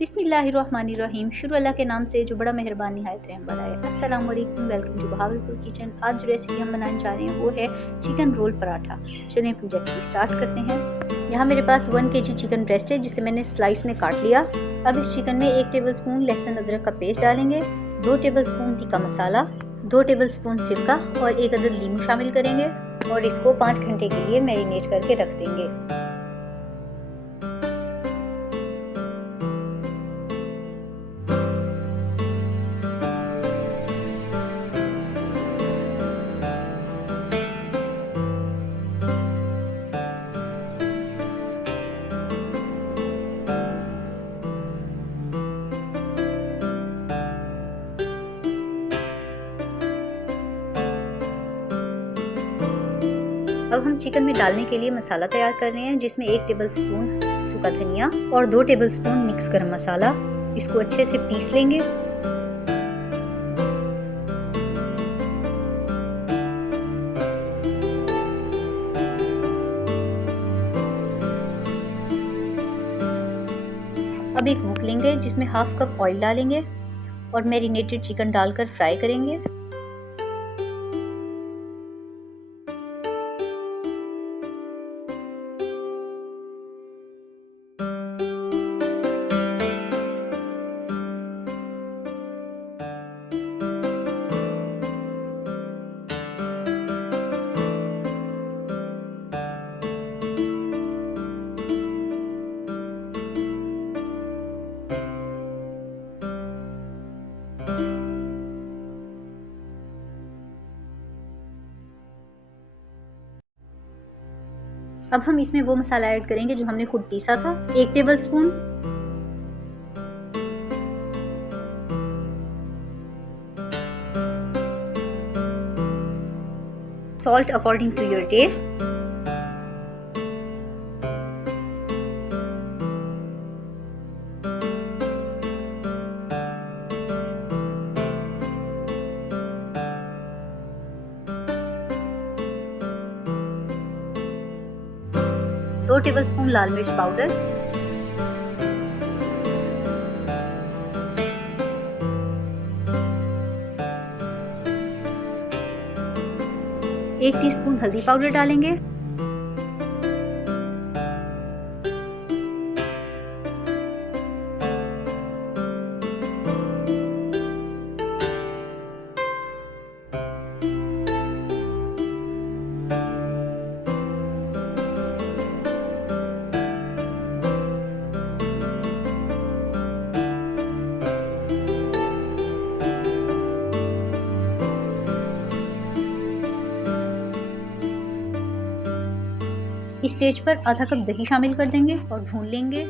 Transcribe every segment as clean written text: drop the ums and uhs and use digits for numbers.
बिस्मिल्लाहिर्रहमानिर्रहीम। शुरू अल्लाह के नाम से जो बड़ा मेहरबान निहायत रहम वाला है। अस्सलाम वालेकुम, वेलकम टू बहावलपुर किचन। आज जो रेसिपी हम बनाने जा रहे हैं वो है चिकन रोल पराठा। चलिए हम रेसिपी स्टार्ट करते हैं। यहाँ मेरे पास 1 kg चिकन ब्रेस्ट है जिसे मैंने स्लाइस में काट लिया। अब इस चिकन में 1 टेबलस्पून लहसुन अदरक का पेस्ट डालेंगे, 2 टेबलस्पून तीखा मसाला, 2 टेबलस्पून सिरका और 1 अदद लीमू शामिल करेंगे और इसको 5 घंटे के लिए मैरिनेट करके रख देंगे। अब हम चिकन में डालने के लिए मसाला तैयार कर रहे हैं, जिसमें 1 टेबलस्पून सूखा धनिया और 2 टेबलस्पून मिक्स गरम मसाला। इसको अच्छे से पीस लेंगे। अब एक वोक लेंगे जिसमें हाफ कप ऑयल डालेंगे और मैरिनेटेड चिकन डालकर फ्राई करेंगे। अब हम इसमें वो मसाला ऐड करेंगे जो हमने खुद पीसा था। 1 tablespoon salt according to your taste, दो टेबलस्पून लाल मिर्च पाउडर, 1 टीस्पून हल्दी पाउडर डालेंगे, इस स्टेज पर आधा कप दही शामिल कर देंगे और भून लेंगे।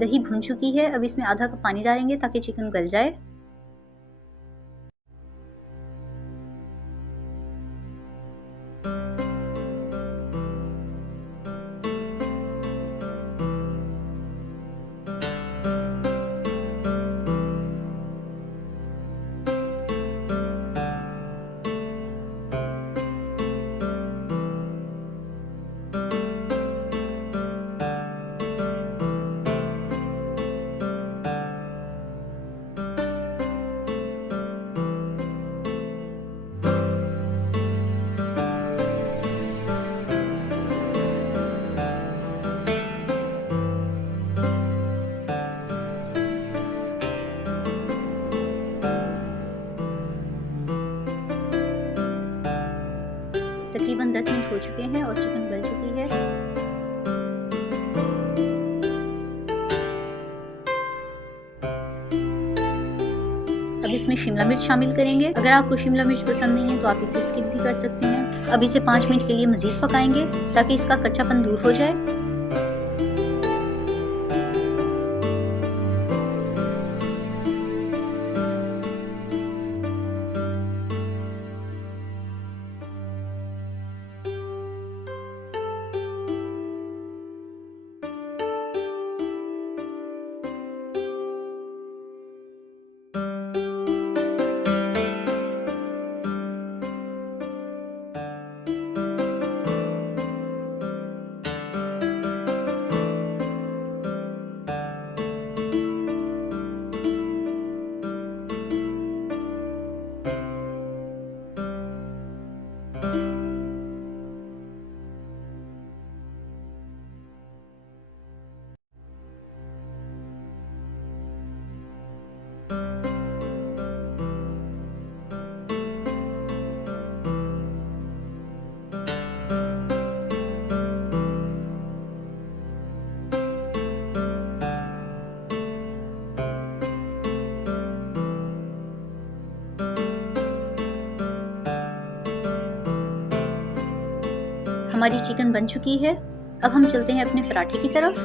दही भुन चुकी है। अब इसमें आधा कप पानी डालेंगे ताकि चिकन गल जाए। तकरीबन 10 मिनट हो चुके हैं और चिकन गल चुकी है। अब इसमें शिमला मिर्च शामिल करेंगे। अगर आपको शिमला मिर्च पसंद नहीं है तो आप इसे स्किप भी कर सकते हैं। अब इसे 5 मिनट के लिए मजीद पकाएंगे ताकि इसका कच्चापन दूर हो जाए। हमारी चिकन बन चुकी है। अब हम चलते हैं अपने पराठे की तरफ।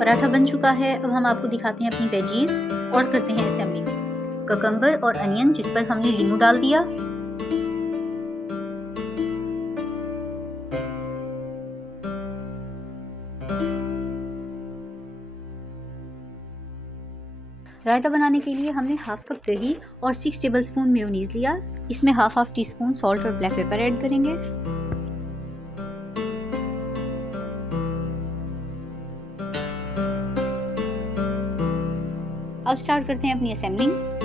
पराठा बन चुका है। अब हम आपको दिखाते हैं अपनी वेजीज़ और करते हैं असेंबलिंग। ककम्बर और अनियन जिस पर हमने लीमू डाल दिया। रायता बनाने के लिए हमने हाफ कप दही और 6 टेबलस्पून मेयोनीज लिया। इसमें हाफ टी स्पून सॉल्ट और ब्लैक पेपर ऐड करेंगे। अब स्टार्ट करते हैं अपनी असेंबलिंग।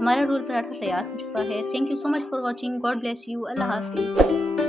हमारा रोल पराठा तैयार हो चुका है। Thank you so much for watching. God bless you. अल्लाह हाफिज़।